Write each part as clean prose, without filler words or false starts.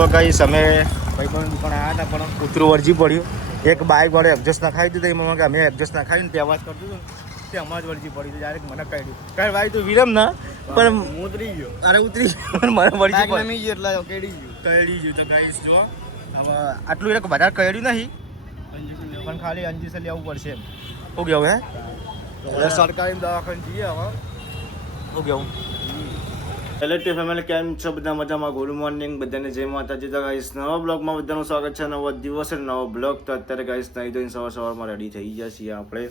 જો ગાઈસ અમે ભાઈ પણ આવ્યા હતા પણ કૂતરું વળજી પડ્યું. એક બાઇક વાળે એડજસ્ટ ના ખાઈ દીધું એમાં કે અમે એડજસ્ટ ના ખાઈને તે અવાજ કરતું હતું તે અમાર જ વળજી પડી ડાયરેક્ટ મને કહી દીધું કઈ ભાઈ તું વિરમ ના પણ ઉતરી ગયો. અરે ઉતરી ગયો મને વળજી નમી ગયો એટલે કેડી ગયું તો ગાઈસ જો હવે આટલું એક વધારે કહેડ્યું નહીં પણ ખાલી અંજીસર લેવું પડશે એમ. શું કેવું હે સરકારી દવાખાને જઈએ હવે શું કેવું. એલટી ફેમિલી કેમ છો બધા મજામાં? ગુડ મોર્નિંગ બધાને જય માતાજી. તો ગાઈસ નવા બ્લોગમાં બધાનું સ્વાગત છે. નવો દિવસ નવો બ્લોગ. તો અત્યારે ગાઈસ નહીં ધોઈને સવારમાં રેડી થઈ ગયા છીએ આપણે.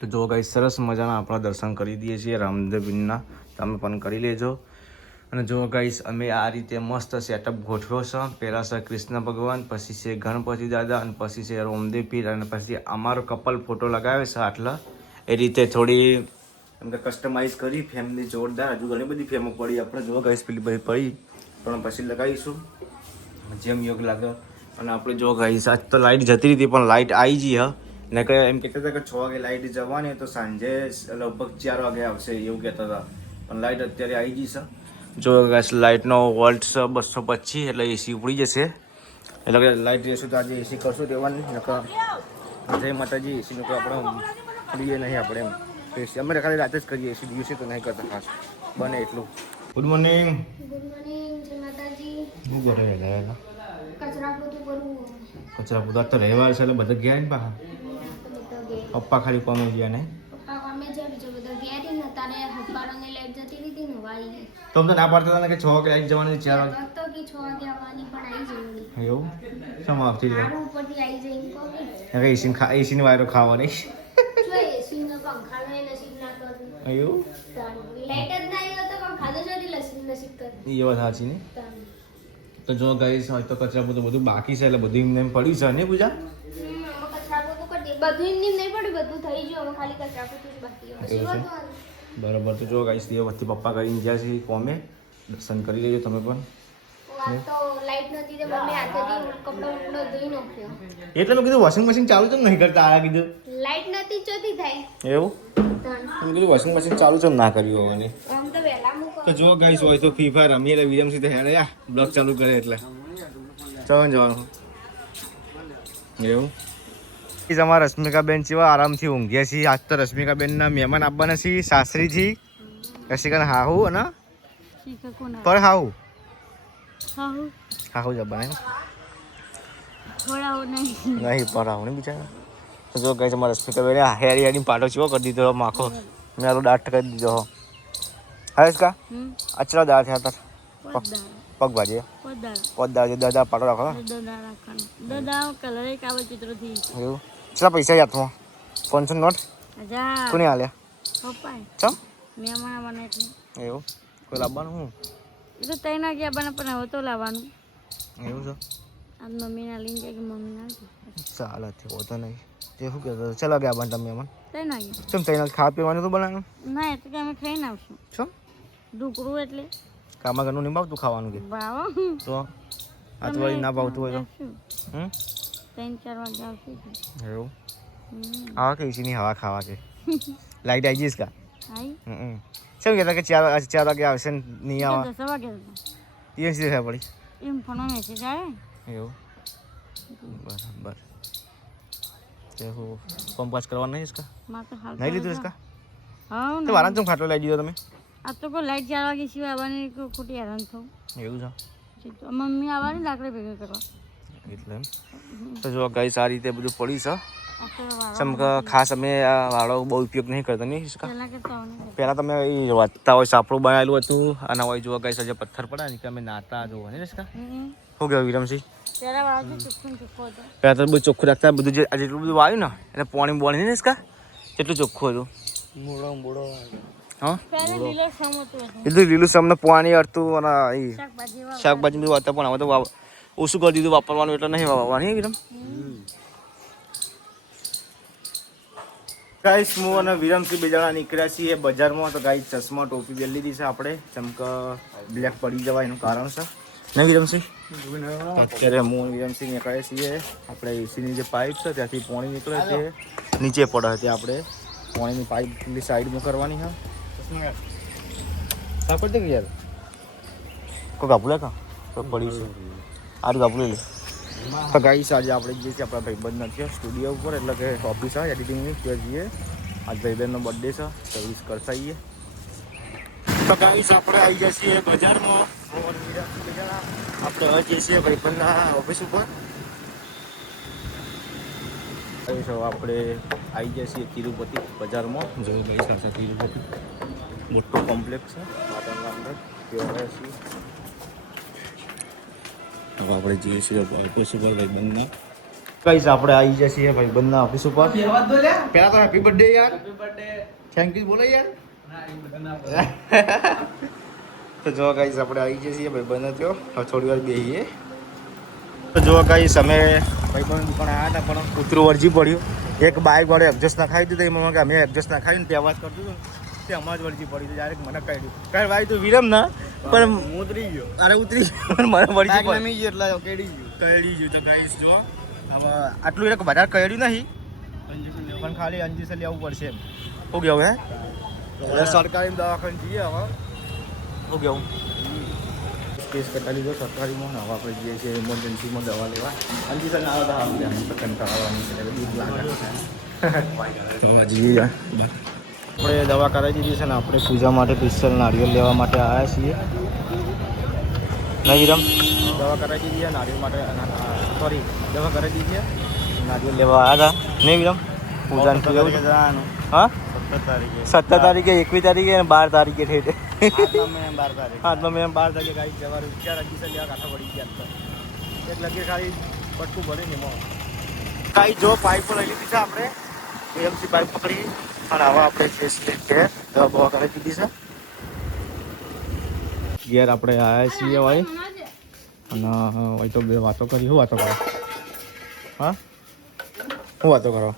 તો જો ગાઈસ સરસ મજાના આપણા દર્શન કરી દઈએ છીએ રામદેવના. તમે પણ કરી લેજો. અને જો ગાઈસ અમે આ રીતે મસ્ત સેટઅપ ગોઠવ્યો છે. પહેલાં છે કૃષ્ણ ભગવાન, પછી છે ગણપતિ દાદા અને પછી છે રામદેવ પીર અને પછી અમારો કપલ ફોટો લગાવે છે આટલા. એ રીતે થોડી એમ કે કસ્ટમાઇઝ કરી ફેમની જોરદાર. હજુ ઘણી બધી ફેમો પડી આપણે જો ગાઈસ પેલી બધી પડી પણ પછી લગાવીશું જેમ યોગ લાગે. અને આપણે જો ગાઈસ આજ તો લાઇટ જતી હતી પણ લાઇટ આવી ગઈ હ ને કે એમ કહેતા હતા કે 6 વાગે લાઇટ જવાની તો સાંજે લગભગ 4 વાગે આવશે એવું કહેતા હતા પણ લાઇટ અત્યારે આવી ગઈ છે. જો ગાઈસ લાઇટનો વોલ્ટ છે 225 એટલે એસી ઉપડી જશે. એટલે કે લાઇટ રહેશે તો આજે એસી કરશું રહેવાની નકર જય માતાજી. એસીનું તો આપણે લઈએ નહીં આપણે એમ અમે ખાલી રાતે જ કરીએ એસી દિવસે તો નહીં કરતા ખાસ બને એટલું. Good morning. ગુડ મોર્નિંગ જય માતાજી. શું કરે હેલા કચરા પોતું કરવું. કચરા પોતા તો રવિવાર છે એટલે બધા ગયા ને પાછા પપ્પા ખાલી કોમે ગયા નહીં. પપ્પા કામે છે બીજો બધા ગયા ને તાને હપ્પારાની લાઈટ જતી રહી ને વાઈ તો અમને ના પાડતા હતા ને કે 6 વાગે લાઈટ જવાની 4 વાગે તો કે 6 વાગે આવવાની પણ આવી જવાની એવું શમ આવતી રહે આડું ઉપરથી આવી જઈને કોકે એસીની વાયરો ખાવાની જો એસી નો પંખાનો એ નસીબ ના કરું એવું લાઈટ જ ના આવ્યો તો પંખાનો જડી નસીબ કર એ વાત સાચી ને. તો જો ગાઈસ હોય તો કચરા બધું બાકી છે એટલે બધું એમ પડી છે ને પૂજા કચરા પોતું કરી દે બધું એમ નહીં પડ્યું બધું થઈ ગયું હવે ખાલી કચરા પોતું જ બાકી હવે બરાબર. તો જો ગાઈસ તે વખતે પપ્પા કરીને ગયા છે કોમે દર્શન કરી લેજો તમે પણ. તો લાઈટ નતી તો મમ્મી હાથેથી કપડો ધોઈ નાખ્યો એટલે મેં કીધું વોશિંગ મશીન ચાલુ કેમ નહીં કરતા આ કીધું લાઈટ નતી ચોથી થાય એવું મેં કીધું વોશિંગ મશીન ચાલુ કેમ ના કર્યું હોવાની. આમ તો વહેલા મૂકો તો જો ગાઈસ હોય તો ફ્રી ફાયર રમીએ એટલે વિરમ સીધે હેડે યા બ્લોગ ચાલુ કરે એટલે જવાનું એવું. અમારા રશ્મિકાબેન જેવા આરામથી ઊંઘ્યા છીએ. આજ તો રશ્મિકાબેનના મહેમાન આવવાના છીએ સાસરીથી. રશ્મિકાને હાહુ અને પર હાહુ હાહુ જવાના નહીં પર હાહુ નહીં બિચારા. તો જો ગાઈસ અમારા રશ્મિકાબેન હેરી હેરી પાટો ચીવો કરી દીધો માખો મેં આલો દાંત કરી દીધો હરેશ કા અચરા દાળ થયા હતા પગ ભાજે પોદાર દાદા પાટો રાખો એવું. કેટલા પૈસા હાથમાં 500 નોટ કોને હાલ્યા ચમ એવું કોઈ લાવવાનું હું એવું છે ચાલે તેવો તો નહીં તે શું કહેતો ચાલો ગયા બન તમે અમને ચમ તૈના ખાવા પીવાનું તો બનાવવાનું શું કામા ઘરનું નહીં ભાવતું ખાવાનું કે તો આ તો વળી ના ભાવતું હોય તો એવું આવા કે એસીની હવા ખાવા કે લાઈટ આવી જઈશ કા શું કહેતા કે 4 વાગે આવશે ને નહીં આવા એ સીધે ખબર પડી એવું બરાબર. પંપાસ કરવાનું નહીં इसका નહીં લીધું इसका તો વારાન ચમ ખાટલો લઈ દીધો તમે આ તો કોઈ લાઈટ 4 વાગે સિવાય આવવાની ખોટી હેરાન થવું એવું છે મમ્મી આવવાની લાકડે ભેગા કરવા એટલે એમ. તો જો ગાઈસ આ રીતે બધું પડી છે ચમક ખાસ અમે આ વાળો બહુ ઉપયોગ નહીં કરતા નહીં इसका પહેલાં તમે એ વાંચતા હોય સાપડું બનાવેલું હતું અને હોય જો ગાઈસ આજે પથ્થર પડ્યા ને કે અમે નાતા જોવા નહીં इसका શું કહેવાય વિરમસિંહ પહેલાં તો બધું ચોખ્ખું રાખતા બધું જે જેટલું બધું આવ્યું ને એટલે પાણી બોણી નહીં इसका કેટલું ચોખ્ખું હતું હા એટલું લીલું સમને પાણી અડતું અને એ શાકભાજી બધું વાતા પણ હવે તો ઓછું કરી દીધું વાપરવાનું એટલે નહીં વાવવાની વિરમ. ગાઈસ હું અને વિરમસિંહ બે જણા નીકળ્યા છીએ બજારમાં. તો ગાઈસ ચશ્મા ટોપી પહેરી લીધી છે આપણે ચમક બ્લેક પડી જવાય એનું કારણ છે નહીં વિરમસિંહ. અત્યારે હું અને વિરમસિંહ નીકળ્યા છીએ આપણે એસીની જે પાઇપ છે ત્યાંથી પાણી નીકળે છે નીચે પડે છે આપણે પાણીની પાઇપ પેલી સાઈડમાં કરવાની હા સાપડ દે યાર કોઈ કાપુ કા તો પડી છે આ તો આપણે તો ગાઈસ આજે આપણે જઈએ છીએ આપણા ભાઈબંધ નથી સ્ટુડિયો ઉપર એટલે કે ઓફિસ આવે એડિટિંગની ત્યાં જઈએ આજ ભાઈબંધનો બર્થડે છે તો વિશ કરતા આવીએ તો ગાઈસ આપણે આવી જઈએ છીએ બજારમાં આપણે હવે જઈએ છીએ ભાઈબંધના ઓફિસ ઉપર આપણે આવી જઈએ છીએ તિરુપતિ બજારમાં જો ગાઈસ આ છે તિરુપતિ મોટો કોમ્પ્લેક્સ છે વાતાવરણ અંદર ત્યાં છીએ હવે આપણે જઈએ છીએ ઓફિસ ઉપર ભાઈબંધના ગાઈસ આપણે આવી જઈએ છીએ ભાઈબંધના ઓફિસ ઉપર પહેલા તો હેપી બર્થડે યાર હેપી બર્થડે થેન્ક યુ બોલો યાર તો જો ગાઈસ આપણે આવી જઈએ છીએ ભાઈબંધ થયો હવે થોડી વાર બેસીએ તો જો ગાઈસ અમે ભાઈબંધ પણ આવ્યા હતા પણ કૂતરું વરજી પડ્યું એક બાઇક વાળે એડજસ્ટ ના ખાઈ દીધું એમાં કે અમે એડજસ્ટ ના ખાઈને તે અવાજ કરતું હતું તે અમાજ વળજી પડી તો જ્યારે મને કહી દીધું કહે ભાઈ તું વિરમ ના પણ ઉતરી ગયો અરે ઉતરી ગયો મને વળજી નમી ગયો એટલે કેડી ગયું તો ગાઈસ જો હવે આટલું એટલે વધારે કહ્યું નહીં પણ ખાલી અંજીસર લેવું પડશે એમ શું કેવું હે સરકારી દવાખાને જઈએ હવે શું કેવું કેસ કરતા લીધો સરકારીમાં હવે આપણે જઈએ છીએ ઇમરજન્સીમાં દવા લેવા અંજીસર ના આવે તો આપણે કંટાળવાની છે એટલે દૂધ લાગે તો જઈએ આપણે દવા કરાવી દીધી છે ને આપણે પૂજા માટે સ્પેશિયલ નારિયેળ લેવા માટે આવ્યા છીએ નહીં વિરમ દવા કરાવી દીધી છે નારિયેળ માટે સોરી દવા કરાવી દીધી છે નારિયેળ લેવા આવ્યા હતા નહીં વિરમ પૂજાને કેવું જવાનું હા 17 તારીખે 21 તારીખે અને 12 તારીખે ઠેઠ 8 મે 12 તારીખે ગાડી જવાનું વિચાર અંજીસર લેવા કાંઠા પડી ગયા એટલે કે ખાલી બટકું ભરે ને એમાં કાંઈ જો પાઇપો લઈ લીધી છે આપણે એમસી પાઇપ પકડી અને હવે આપણે ઘેર દવા બવા કરી દીધી છે ઘેર આપણે આવ્યા છીએ ભાઈ અને હોય તો બે વાતો કરી શું વાતો કરો હા શું વાતો કરો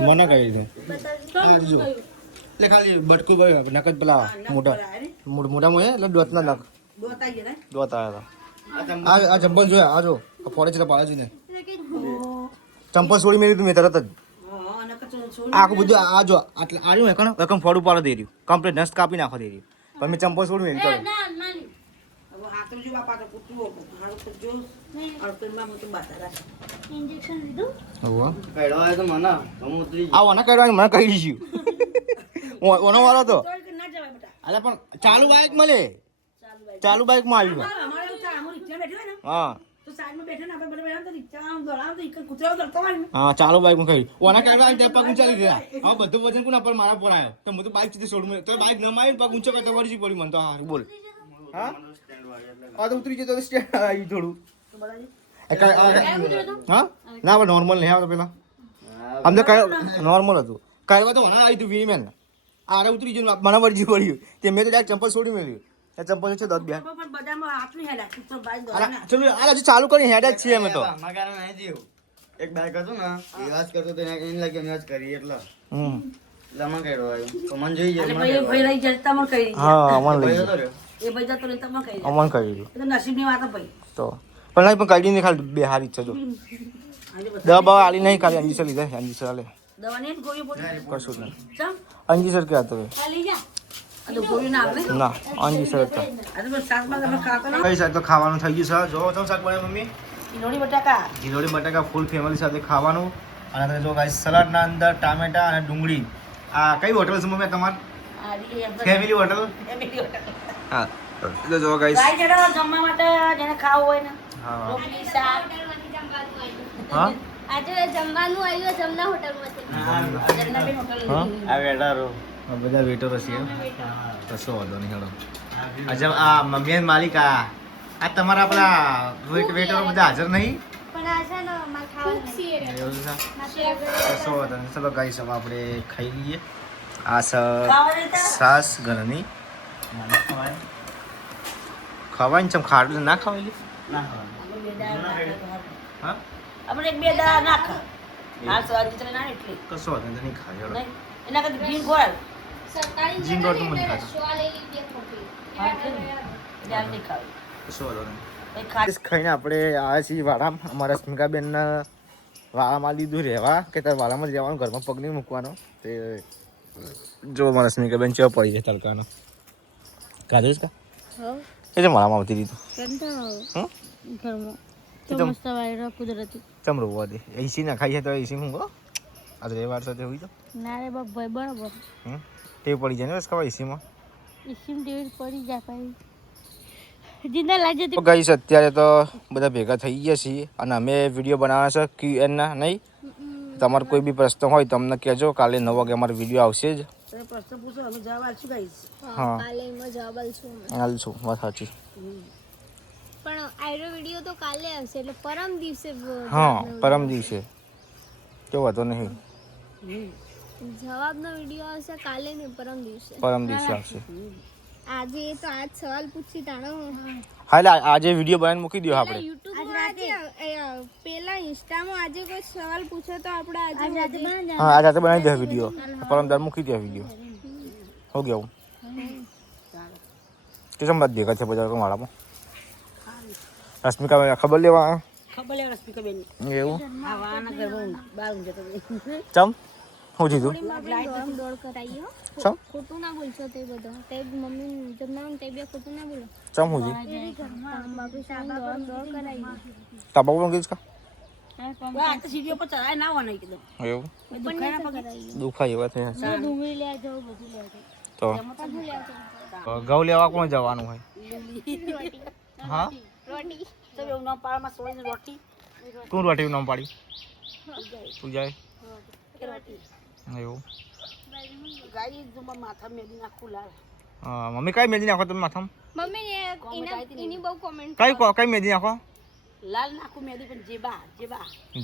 મને કઈ રીતે એટલે ખાલી બટકું ગયો નકદ પેલા મોટામાં એટલે દોતના નખ દોત આવ્યા હતા આ ચંપલ જોયા આ જો ફોડે છે પાડે છે ચંપલ છોડી મેળવી મેં તરત જ આખું બધું આ જો આટલે આવ્યું એકણ એકમ ફોડું પાડે દઈ રહ્યું કમ્પ્લીટ નસ કાપી નાખો દઈ રહ્યું પણ મેં ચંપલ છોડી મેળવી તો મને કહી દીધું ઓનો વાળો તો અરે પણ ચાલુ બાઇક મળે ચાલુ બાઇકમાં આવ્યું હા હા ચાલુ બાઇકમાં કહ્યું ઓના કાઢવા ત્યાં પગ ઊંચા લીધા હવે બધું વજન કોના પર મારા પર આવ્યો તો હું તો બાઇક સીધી છોડું તો બાઇક ન મારી પગ ઊંચો કરતો વળી પડ્યું મને તો હા બોલ હા આ તો ઉતરી જતો સ્ટેન્ડ આવી થોડું હા ના પણ નોર્મલ નહીં આવતો પેલા આમ તો નોર્મલ હતું કાઢવા તો મને આવી હતું વીમેન આરે ઉતરી ગયું મને વળજી પડ્યું તે મેં તો ડાયરેક્ટ ચંપલ છોડી મેળ્યું એ ચંપલ છે 10 બે ચલો આ હજી ચાલુ કરી હેડ જ છીએ અમે તો એક બાઈક હતું ને એ વાત કરતો તો એને લાગ્યું મેં જ કરી એટલે લમણ કર્યો આવ્યો તો મન જોઈ જાય હા અમન લઈ ગયો અમન કરી તો પણ નહીં પણ કાઢી નહીં ખાલી બે હારી છે જો દવા બવા આલી નહીં ખાલી અંજીસર લીધા અંજીસર આલે કશું નહીં અંજીસર ક્યાં હતો ના અંજીસર હતા કઈ શાક તો ખાવાનું થઈ ગયું છે જો તો શાક બને મમ્મી ગીલોડી બટાકા ફૂલ ફેમિલી સાથે ખાવાનું અને જો ગાઈસ સલાડના અંદર ટામેટા અને ડુંગળી આ કઈ હોટલ છે મમ્મી તમારી ફેમિલી હોટલ હા એટલે જો ગાઈસ જમવા માટે જેને ખાવું હોય ને હા રોટલી શાક હા આજે જમવાનું આવ્યું જમના હોટલમાંથી હા આ વેડારો બધા વેટરો છે કશો વાંધો નહીં હેડો આજે આ મેન માલિક આ તમારા આપણા વેટરો બધા હાજર નહીં પણ આ છે ને માર ખાવાનું એવું છે કશો વાંધો નહીં ચલો ગાઈસ હવે આપણે ખાઈ લઈએ આ સાસ ઘરની ખવાય ચમ ખાટલું ના ખવાય હા આપણે એક બે દા નાખ આ સ્વાદ વિતરે ના એટલે કશો વાંધો નહીં ખાય હેડો એના કરતા ગ્રીન ગોળ સરકારી જીંગોળ તો મને ખાતા. શો લઈ લીધી ખોટી જામ નહીં ખાવ કશો વાંધો નહીં એ ખા ખાઈને આપણે આવ્યા છીએ વાળામાં અમારા સ્મિકાબેનના વાળામાં લીધું રહેવા કે તારે વાળામાં જ રહેવાનું ઘરમાં પગ નહીં મૂકવાનો તે જો મારા સ્મિકાબેન ચેવા પડી છે તડકાનો કાઢીશ કા એ તો મારામાં આવતી હતી કંટાળો હમ ઘરમાં એ તો- તો મસ્ત વાયરો કુદરતી ચમ રોવા દે એસી ના ખાઈ છે તો એસી હું ગો આજ રવિવાર સાથે હોય તો ના રે બાપ ભાઈ બરાબર ટેવ પડી જાય ને બસ ખબર એસીમાં ઇસીમ ટીવી પડી જાય ભાઈ જિંદા લાગે તો ગઈશ અત્યારે તો બધા ભેગા થઈ ગયા છીએ અને અમે વિડીયો બનાવવાના છે QN ના નહીં તમારે કોઈ બી પ્રશ્ન હોય તો અમને કહેજો કાલે 9 વાગે અમારો વિડીયો આવશે જ હા કાલે એમાં જવાબ આલશું અમે. હાલ છું વાત સાચી પણ આયરો વિડીયો તો કાલે આવશે એટલે પરમ દિવસે હા પરમ દિવસે કેવો હતો નહીં જવાબનો વિડીયો આવશે કાલે ને પરમ દિવસે. પરમ દિવસે આવશે આજે તો આજ સવાલ પૂછી તાણો હા એટલે આજે વિડીયો બનાવીને મૂકી દો આપણે યુટ્યુબમાં આજે પેલા ઇન્સ્ટામાં આજે કોઈ સવાલ પૂછે તો આપણે આજે રાતે બના હા આજે રાતે બનાવી દે વિડીયો પરમ દાર મૂકી દે વિડીયો હો ગયો તે સમ બાદ ભેગા છે બધા મારામાં રશ્મિકા ખબર લેવા ખબર લે રશ્મિકા બેન એવું આવાના ઘરમાં બાર જતો ચમ હું જીધું દોડ કરાઈ હો ચમ ખોટું ના બોલશો તે બધો તે મમ્મી જમવાનું તે બે ખોટું ના બોલો ચમ હું જી બાપી સાહેબ દોડ કરાઈ તાબા પણ કીધું આ તો સીડીઓ પર ચડાય ના હોય નહીં કીધું એવું દુખાય ના પગે દુખાય એવા થયા છે ડુંગળી લેવા જવું બધું લેવા તો ઘઉં લેવા કોણ જવાનું હોય હા રોટી તો એવું ના પાળમાં સોળીને રોટી તું રોટી નામ પાડી તું જાય એવું ગાઈ જુમા માથા મેદી નાખું લાલ હા મમ્મી કઈ મેદી નાખો તમે માથામાં મમ્મી એની બહુ કોમેન્ટ કઈ મેદી નાખો લાલ નાખું મેદી પણ જેબા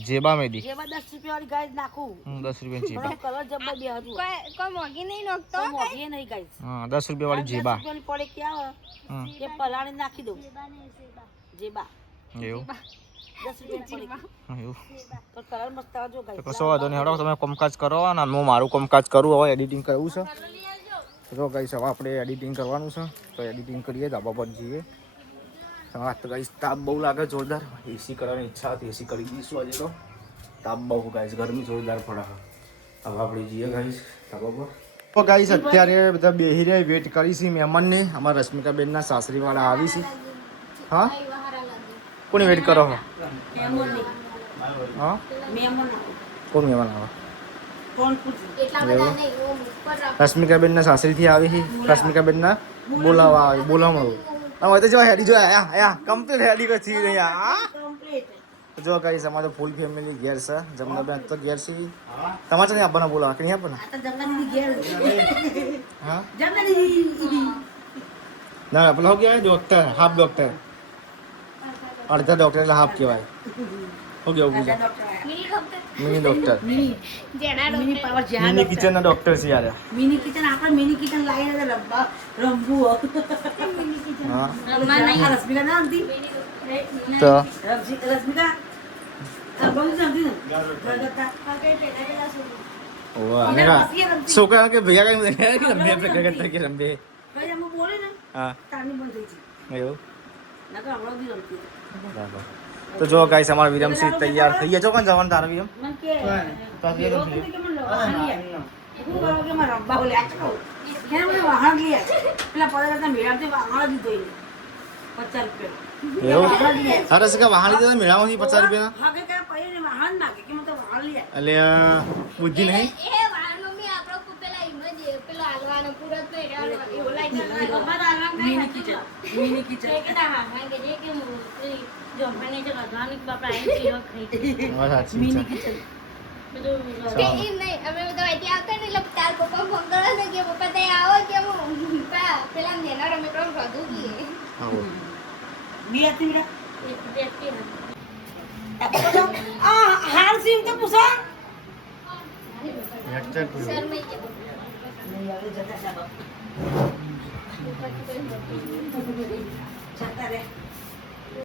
જેબા મેદી જેબા 10 રૂપિયા વાળી ગાય નાખું 10 રૂપિયા જેબા કલર જબ્બર બે હતું કોઈ મોગી નહીં નાખતો તો મોઘી નહીં ગાય હા 10 રૂપિયા વાળી જેબા પડે ક્યાં હમ એ પલાળી નાખી દઉં જેબા એવું 10 રૂપિયા પડે એવું તો કલર મસ્ત આવજો ગાય તો કશો વાંધો નહીં હેડો તમે કામકાજ કરો અને હું મારું કામકાજ કરું હવે એડિટિંગ કરવું છે તો કઈ હવે આપણે એડિટિંગ કરવાનું છે તો એડિટિંગ કરીએ ધાબા પર જઈએ વાત તો કઈ તાપ બહુ લાગે જોરદાર એસી કરવાની ઈચ્છા હતી એસી કરી દઈશું આજે તો તાપ બહુ ગાઈશ ગરમી જોરદાર પડે હવે આપણે જઈએ ગાઈશ ધાબા પર તો ગાઈશ અત્યારે બધા બેહી રહ્યા વેટ કરીશી મહેમાનને અમારા રશ્મિકાબેનના સાસરીવાળા આવી છે હા કોની વેટ કરો હા કોણ મહેમાન આવે એટલા બધા નહીં ઓમ ઉપર રાખ. રશ્મિકાબેનના સાસરીથી આવી છે રશ્મિકાબેનના બોલાવવા આવે બોલાવવા હવે તો જો હેડી જો આયા કમ્પ્લીટ હેડી કરી થઈ રહ્યા જો કઈ અમારે ફૂલ ફેમિલી ઘેર છે જમનાબેન તો ઘેર છે તમારે નહીં આપવાના બોલાવા કે નહીં આપવાના હા ના પેલા શું કહેવાય ડોક્ટર હાફ ડોક્ટર અડધા ડોક્ટર એટલે હાફ કહેવાય શું કેવું બીજા મિની ડોક્ટર મિની ડોક્ટર જેના ડોક્ટર મિની કિચનના ડોક્ટર છે યાર મિની કિચન આપણે મિની કિચન લાવીને રમવું હા આ રશ્મિકા ના હતી તો રશ્મિકા આ બહુ જમતી ને છોકરા કે ભૈયા કઈ રમે કરતા કે રમે ભાઈ અમે બોલે ને હા તારની બંધ થઈ છે એવું ના તો હમણાં બી રમતી બરાબર તો જો ગાઈસ અમારા વિરમસિંહ તૈયાર થઈ ગયા છો કોણ જવાનું તારા વિરમ મને કે તો કે કે મને વાહન લઈ હું બાબા કે મારા રબ્બા બોલે આ ચકો કે મને વાહન લઈ પેલા પડે કરતા મેળાથી વાહન દીધો એને 50 રૂપિયા એવું અરે સકા વાહન લીધા મેળામાંથી 50 રૂપિયા હા કે પૈયે ને વાહન નાખે કે મને તો વાહન લઈ એટલે બુદ્ધિ નહીં એ વાળ મમ્મી આપણો કુ પેલા ઈમજ પેલો હાલવાનો પૂરો તો એવો લાઈ મિની કિચન મિની કિચન વાત સાચી મિની છે કિચન કે એમ નહીં અમે બધા અહીંથી આવતા ને એટલે તાર પપ્પા ફોન કરે ને કે પપ્પા તે આવો કે હું પેલા નેના રમે તો વધુ ગઈ આવો બી હતી મેરા આ હાર સીમ તો પૂછા સર મેં કે જતા રે